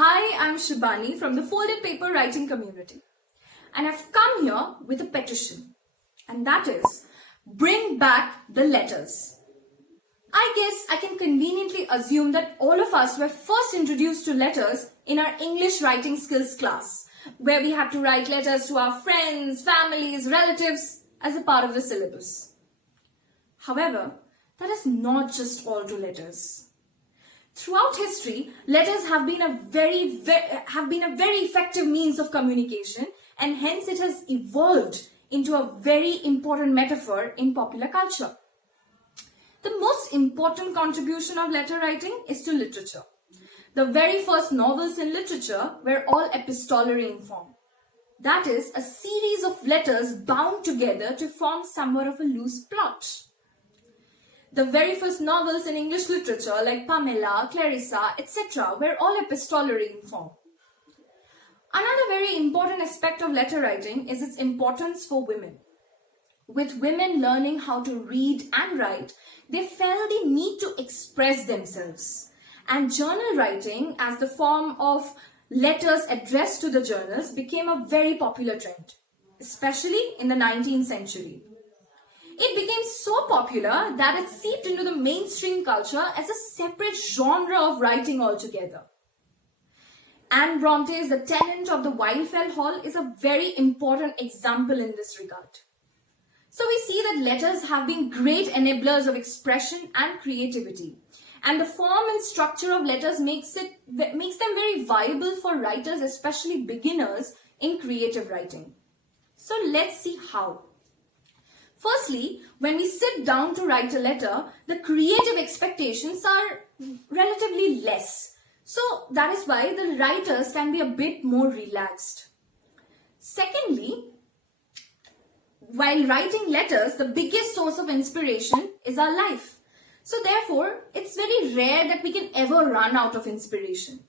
Hi, I'm Shibani from the folded paper writing community, and I've come here with a petition, and that is bring back the letters. I guess I can conveniently assume that all of us were first introduced to letters in our English writing skills class, where we had to write letters to our friends, families, relatives as a part of the syllabus. However, that is not just all to letters. Throughout history, letters have been a very effective means of communication, and hence it has evolved into a very important metaphor in popular culture. The most important contribution of letter writing is to literature. The very first novels in literature were all epistolary in form. That is, a series of letters bound together to form somewhat of a loose plot. The very first novels in English literature like Pamela, Clarissa, etc. were all epistolary in form. Another very important aspect of letter writing is its importance for women. With women learning how to read and write, they felt the need to express themselves. And journal writing as the form of letters addressed to the journals became a very popular trend, especially in the 19th century. It became so popular that it seeped into the mainstream culture as a separate genre of writing altogether. Anne Bronte's The Tenant of the Wildfell Hall is a very important example in this regard. So we see that letters have been great enablers of expression and creativity. And the form and structure of letters makes them very viable for writers, especially beginners in creative writing. So let's see how. Firstly, when we sit down to write a letter, the creative expectations are relatively less. So that is why the writers can be a bit more relaxed. Secondly, while writing letters, the biggest source of inspiration is our life. So therefore, it's very rare that we can ever run out of inspiration.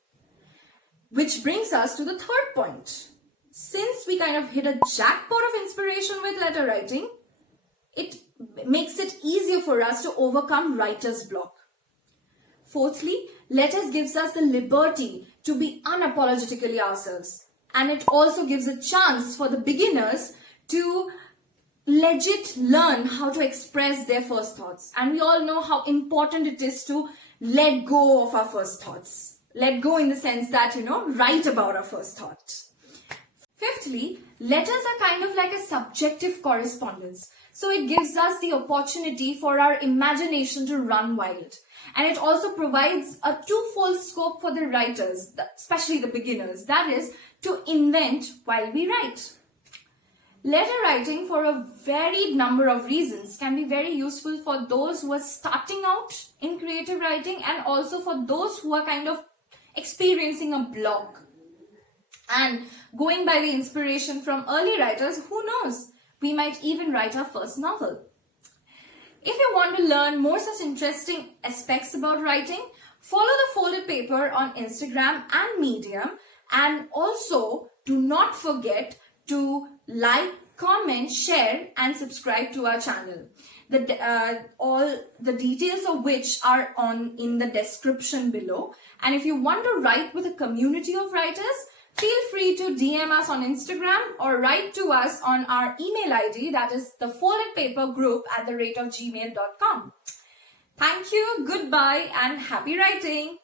Which brings us to the third point. Since we kind of hit a jackpot of inspiration with letter writing, it makes it easier for us to overcome writer's block. Fourthly, letters gives us the liberty to be unapologetically ourselves. And it also gives a chance for the beginners to legit learn how to express their first thoughts. And we all know how important it is to let go of our first thoughts. Let go in the sense that, write about our first thoughts. Fifthly, letters are kind of like a subjective correspondence. So it gives us the opportunity for our imagination to run wild. And it also provides a twofold scope for the writers, especially the beginners. That is, to invent while we write. Letter writing, for a varied number of reasons, can be very useful for those who are starting out in creative writing and also for those who are kind of experiencing a block. And going by the inspiration from early writers, who knows? We might even write our first novel. If you want to learn more such interesting aspects about writing, follow the folded paper on Instagram and Medium, and also do not forget to like, comment, share and subscribe to our channel. All the details of which are in the description below. And if you want to write with a community of writers, feel free to DM us on Instagram or write to us on our email ID, that is thefoldedpapergroup@gmail.com. Thank you, goodbye and happy writing.